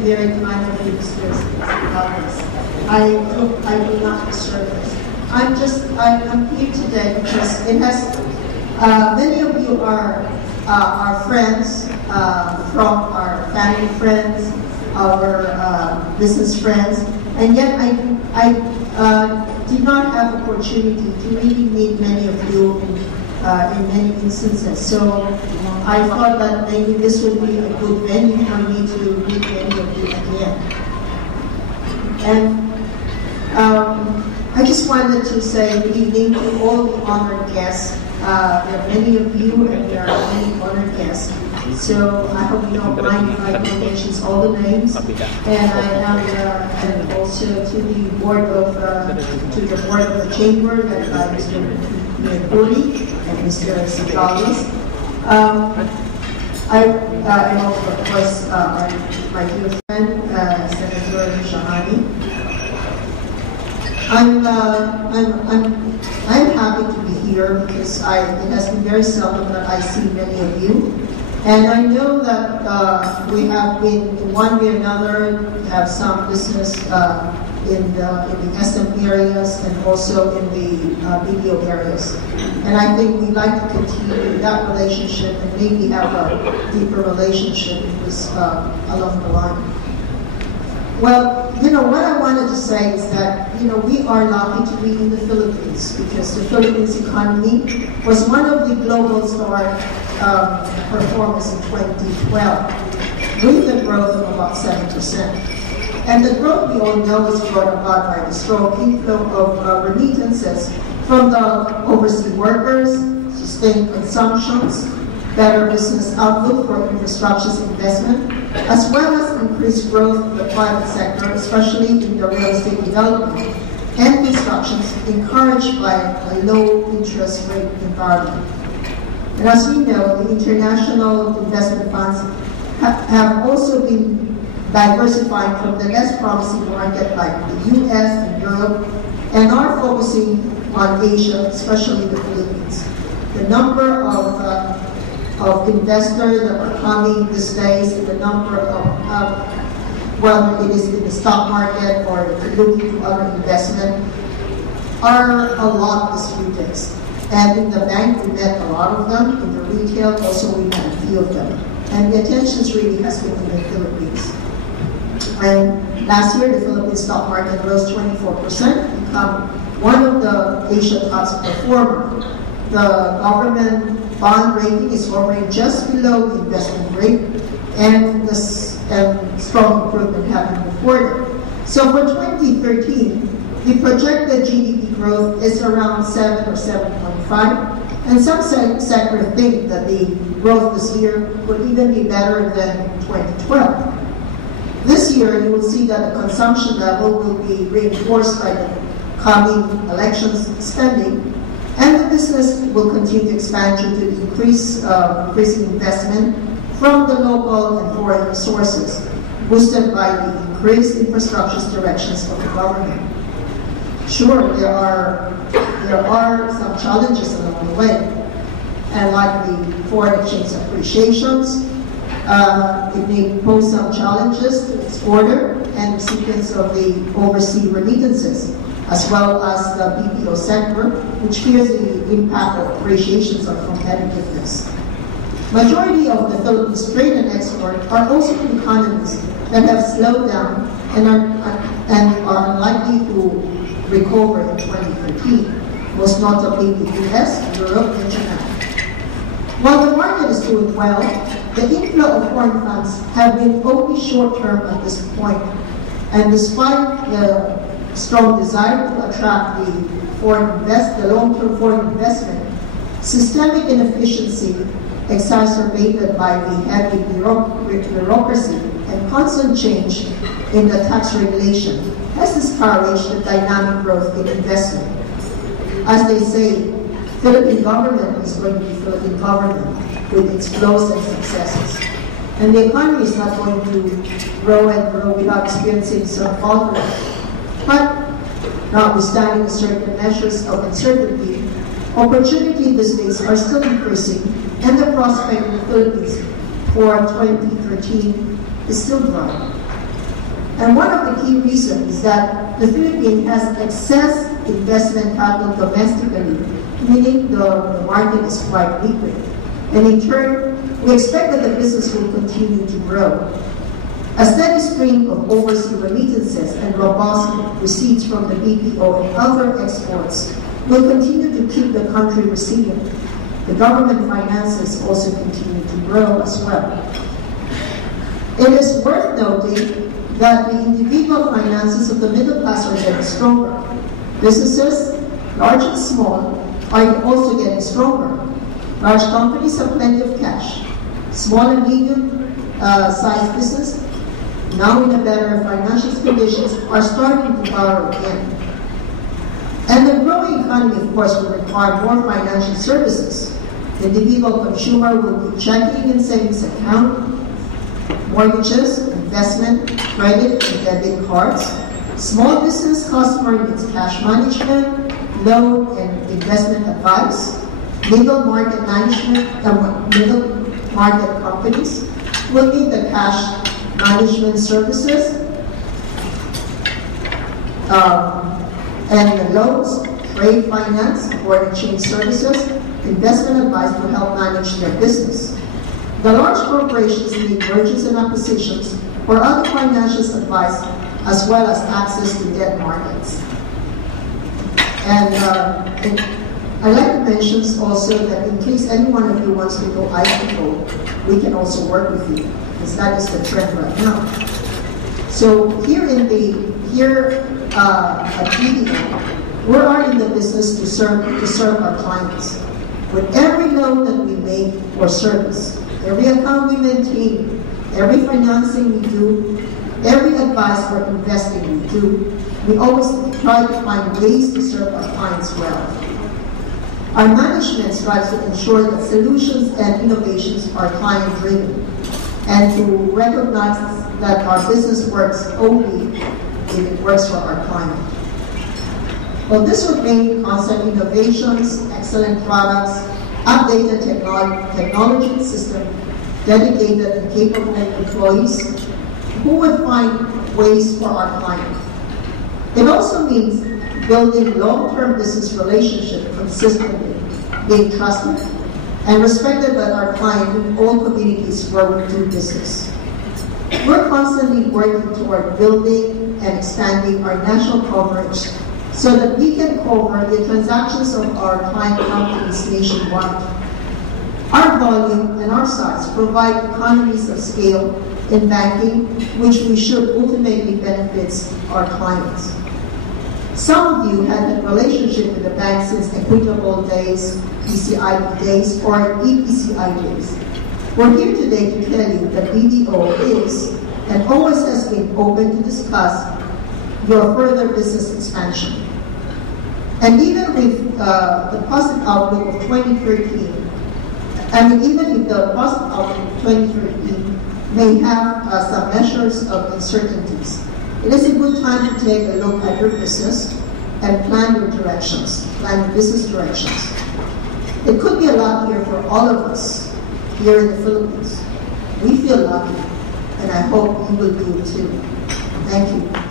been very kind of you, Mr. Gonzalez. I will not deserve this. I'm here today because it has, many of you are our friends, from our family friends, our business friends, and yet I did not have opportunity to really meet many of you in many instances. So I thought that maybe this would be a good venue for me to meet many of you again. And I just wanted to say good evening to all the honored guests. There are many of you, and there are many honored guests. So I hope you don't mind if I don't mention all the names. And I am, and also to the board of the chamber, led by Mr. Puri and Mr. Sigales. And also, of course, my dear friend, Senator Shahani. I'm happy to be here because it has been very seldom that I see many of you. And I know that we have been, in one way or another, have some business in the SM areas and also in the BDO areas. And I think we'd like to continue that relationship and maybe have a deeper relationship along the line. Well, what I wanted to say is that, we are lucky to be in the Philippines because the Philippines economy was one of the global star performers in 2012 with a growth of about 7%. And the growth we all know is brought about by the strong inflow of remittances from the overseas workers, sustained consumptions, better business outlook for infrastructure investment, as well as increased growth of the private sector, especially in the real estate development and construction, encouraged by a low interest rate environment. And as we know, the international investment funds have also been diversifying from the less promising market like the US and Europe, and are focusing on Asia, especially the Philippines. The number of investors that are coming these days, and the number of whether it is in the stock market or looking for other investment, are a lot these few days. And in the bank, we met a lot of them. In the retail, also we met a few of them. And the attention really has been in the Philippines. And last year, the Philippine stock market rose 24%, become one of the Asia top performer. The government bond rating is already just below the investment rate, and the strong improvement have been reported. So for 2013, the projected GDP growth is around 7 or 7.5, and some sectors think that the growth this year will even be better than 2012. This year, you will see that the consumption level will be reinforced by the coming elections spending, and the business will continue to expand due to the increasing investment from the local and foreign sources, boosted by the increased infrastructure directions of the government. Sure, there are some challenges along the way, and like the foreign exchange appreciations, it may pose some challenges to exporter and recipients of the overseas remittances, as well as the BPO sector, which fears the impact of appreciations on competitiveness. Majority of the Philippines trade and export are also economies that have slowed down and are unlikely to recover in 2013, most notably the US, Europe, and Japan. While the market is doing well, the inflow of foreign funds have been only short-term at this point, and despite the strong desire to attract the long-term foreign investment, systemic inefficiency exacerbated by the heavy bureaucracy and constant change in the tax regulation has discouraged the dynamic growth in investment. As they say, Philippine government is going to be Philippine government with its flaws and successes. And the economy is not going to grow and grow without experiencing some faltering. But notwithstanding the certain measures of uncertainty, opportunity these days are still increasing, and the prospect in the Philippines for 2013 is still bright. And one of the key reasons is that the Philippines has excess investment capital domestically, meaning the market is quite liquid. And in turn, we expect that the business will continue to grow. A steady stream of overseas remittances and robust receipts from the BPO and other exports will continue to keep the country resilient. The government finances also continue to grow as well. It is worth noting that the individual finances of the middle class are getting stronger. Businesses, large and small, are also getting stronger. Large companies have plenty of cash. Small and medium-sized business, now in a better financial conditions, are starting to borrow again. And the growing economy, of course, will require more financial services. The individual consumer will be checking and savings account, mortgages, investment, credit, and debit cards. Small business customer needs cash management, loan and investment advice. Middle market management, middle market companies will need the cash management services and the loans, trade finance, foreign exchange services, investment advice to help manage their business. The large corporations need mergers and acquisitions or other financial advice, as well as access to debt markets. And I'd like to mention also that in case any one of you wants to go IPO, we can also work with you, because that is the trend right now. So here at BDO, we are in the business to serve our clients. With every loan that we make or service, every account we maintain, every financing we do, every advice for investing we do, we always try to find ways to serve our clients well. Our management strives to ensure that solutions and innovations are client-driven and to recognize that our business works only if it works for our client. Well, this would mean constant innovations, excellent products, updated technology system, dedicated and capable employees who would find ways for our client. It also means building long-term business relationships consistently, being trusted and respected by our client in all communities where we do business. We're constantly working toward building and expanding our national coverage so that we can cover the transactions of our client companies nationwide. Our volume and our size provide economies of scale in banking, which we should ultimately benefits our clients. Some of you had a relationship with the bank since Equitable days, PCI days, or EPCI days. We're here today to tell you that BDO is and always has been open to discuss your further business expansion. And even with the positive outlook of 2013, even if the positive outlook of 2013 may have some measures of uncertainties, it is a good time to take a look at your business and plan your business directions. It could be a lot here for all of us here in the Philippines. We feel lucky, and I hope you will do too. Thank you.